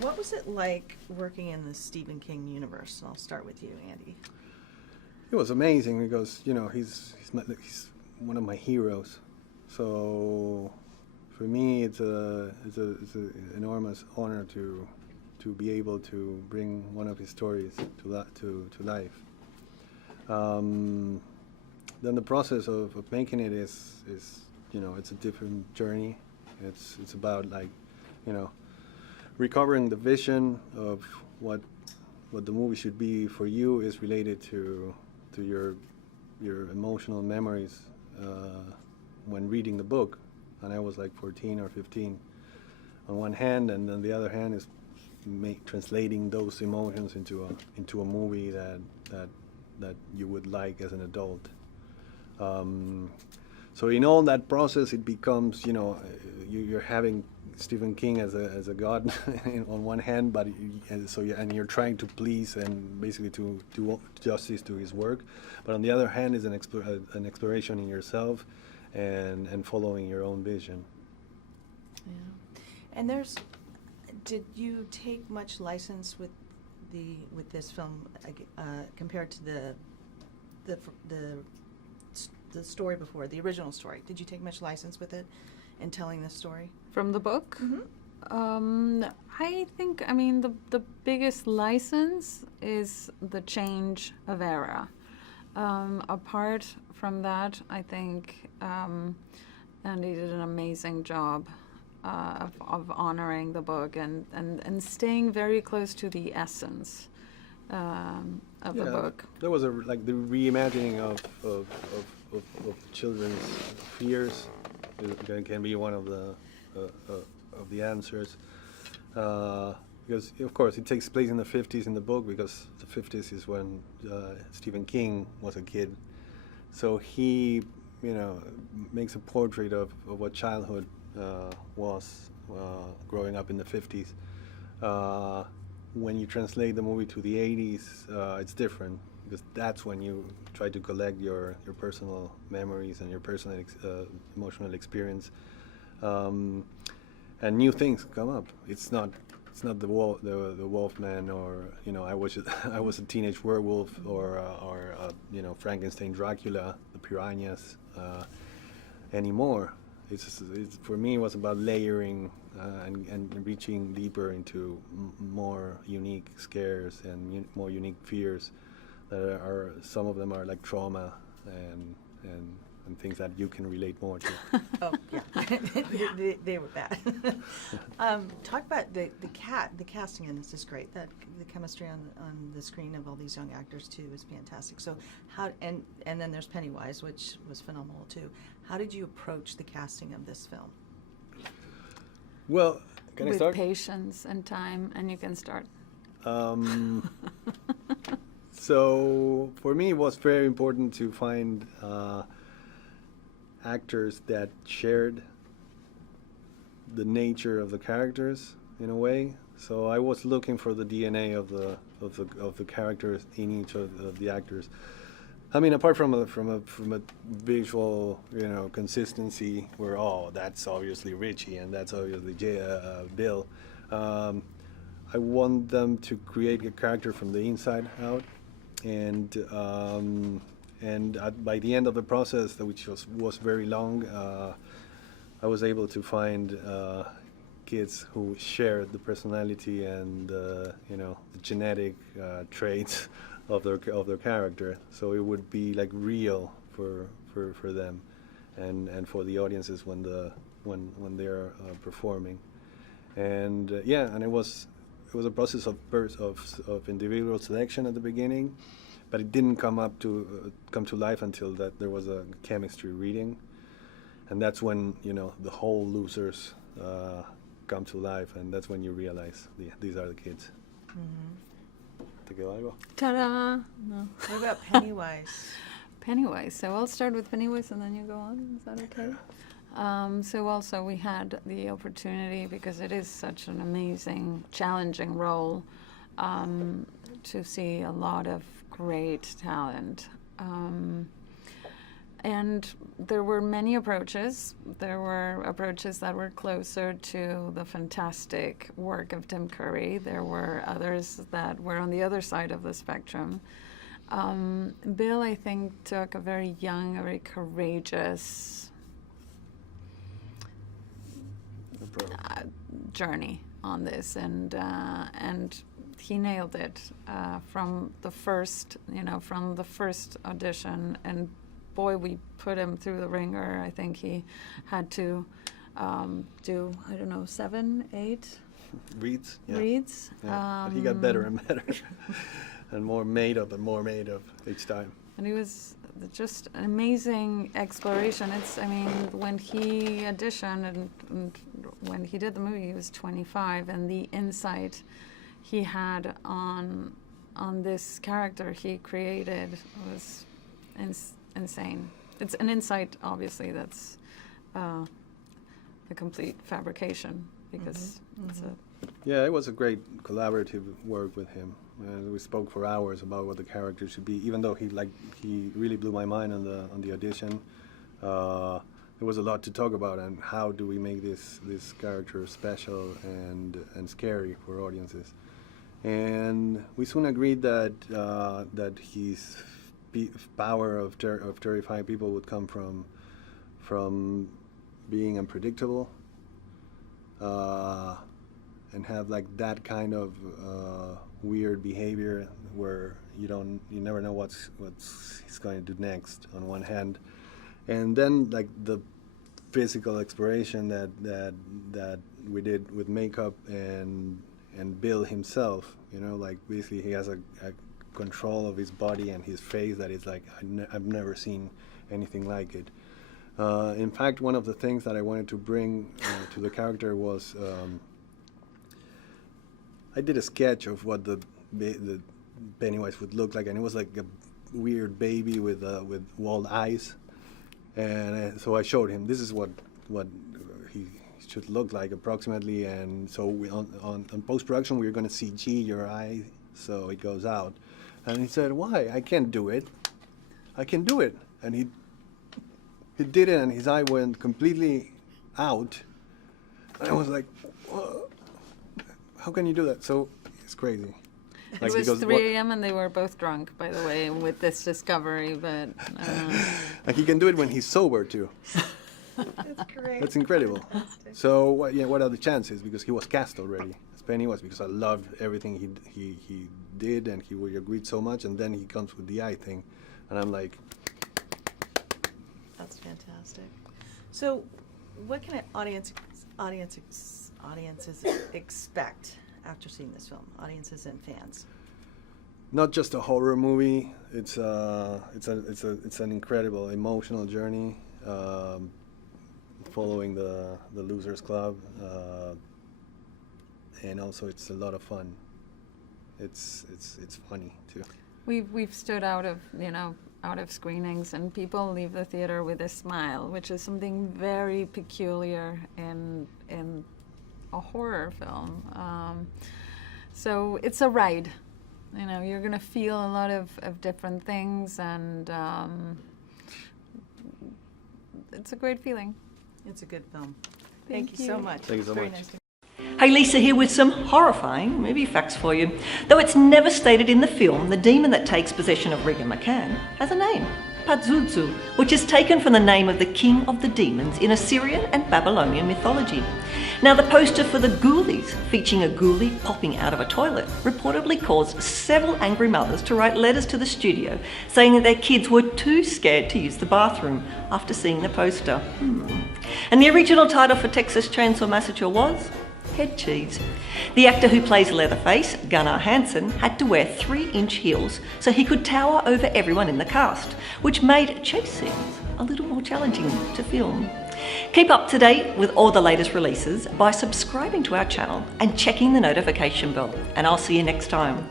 What was it like working in the Stephen King universe? I'll start with you, Andy. It was amazing because he's one of my heroes. So for me, it's a enormous honor to be able to bring one of his stories to life. Then the process of making it is it's a different journey. It's about recovering the vision of what the movie should be for you is related to your emotional memories when reading the book. And I was like 14 or 15 on one hand, and then the other hand is translating those emotions into a movie that you would like as an adult. So in all that process, it becomes you're having Stephen King as a god on one hand, but you're trying to please and basically to do justice to his work, but on the other hand is an exploration in yourself and following your own vision. Yeah. And did you take much license with this film compared to the story before, the original story? Did you take much license with it in telling this story? From the book? Mm-hmm. I think, the biggest license is the change of era. Apart from that, I think Andy did an amazing job of honoring the book and staying very close to the essence of the book. There was the reimagining of children's fears. It can be one of the answers, because of course it takes place in the 50s in the book, because the 50s is when Stephen King was a kid. So he makes a portrait of what childhood was growing up in the 50s. When you translate the movie to the 80s, it's different, because that's when you try to collect your personal memories and your personal emotional experience, and new things come up. It's not the Wolfman, or I was a teenage werewolf, or Frankenstein, Dracula, the piranhas anymore. It's for me, it was about layering and reaching deeper into more unique scares and more unique fears. Some of them are like trauma and things that you can relate more to. Oh, yeah. they were bad. Talk about the casting in this is great. The chemistry on the screen of all these young actors too is fantastic. So and then there's Pennywise, which was phenomenal too. How did you approach the casting of this film? Well, can I start? With patience and time, and you can start. So for me, it was very important to find actors that shared the nature of the characters in a way. So I was looking for the DNA of the characters in each of the actors. Apart from a visual consistency, where that's obviously Richie and that's obviously Bill. I want them to create a character from the inside out, and by the end of the process, which was very long, I was able to find kids who shared the personality and the genetic traits of their character, so it would be like real for them and for the audiences when they're performing, and and it was a process of individual selection at the beginning, but it didn't come to life until that there was a chemistry reading, and that's when the whole losers come to life, and that's when you realize these are the kids. Mm-hmm. Ta-da! No. What about Pennywise? Pennywise. So I'll start with Pennywise and then you go on. Is that okay? So also we had the opportunity, because it is such an amazing, challenging role, to see a lot of great talent. And there were many approaches. There were approaches that were closer to the fantastic work of Tim Curry. There were others that were on the other side of the spectrum. Bill, I think, took a very young, a very courageous journey on this, and he nailed it from the first, from the first audition. And boy, we put him through the ringer. I think he had to do, I don't know, 7, 8 reads. Yeah. reads. Yeah. But he got better and better, and more made up each time. And he was just an amazing exploration. When he auditioned and when he did the movie, he was 25, and the insight he had on this character he created was insane. It's an insight, obviously, that's a complete fabrication, because it's a... Yeah, it was a great collaborative work with him. We spoke for hours about what the character should be. Even though he really blew my mind on the audition, there was a lot to talk about, and how do we make this character special and scary for audiences. And we soon agreed that his power of terrifying people would come from being unpredictable, and have like that kind of weird behavior where you never know what he's going to do next on one hand, and then like the physical exploration that we did with makeup and Bill himself, like basically he has a control of his body and his face that is like I've never seen anything like it. In fact, one of the things that I wanted to bring to the character was I did a sketch of what the Pennywise would look like, and it was like a weird baby with walled eyes, and so I showed him this is what he should look like approximately. And so on post-production we were going to CG your eye so it goes out, and he said, "Why? I can't do it. I can do it." And he did it, and his eye went completely out, and I was like, "Whoa. How can you do that?" So it's crazy. Like, it was 3 a.m. and they were both drunk, by the way, with this discovery. But like he can do it when he's sober too. That's great. That's incredible. So what are the chances? Because he was cast already as Pennywise, because I loved everything he did, and we agreed so much, and then he comes with the eye thing, and I'm like, that's fantastic. So what can audiences expect after seeing this film? Audiences and fans. Not just a horror movie. It's an incredible emotional journey, following the Losers Club, and also it's a lot of fun. It's funny too. We've stood out of screenings, and people leave the theater with a smile, which is something very peculiar in a horror film. So it's a ride. You're going to feel a lot of different things, and it's a great feeling. It's a good film. Thank you so much. Thank you so much. Nice to Hey, Lisa here with some horrifying movie facts for you. Though it's never stated in the film, the demon that takes possession of Regan McCann has a name, Pazuzu, which is taken from the name of the king of the demons in Assyrian and Babylonian mythology. Now, the poster for The Ghoulies, featuring a ghoulie popping out of a toilet, reportedly caused several angry mothers to write letters to the studio saying that their kids were too scared to use the bathroom after seeing the poster. And the original title for Texas Chainsaw Massacre was Head Cheese. The actor who plays Leatherface, Gunnar Hansen, had to wear 3-inch heels so he could tower over everyone in the cast, which made chase scenes a little more challenging to film. Keep up to date with all the latest releases by subscribing to our channel and checking the notification bell. And I'll see you next time.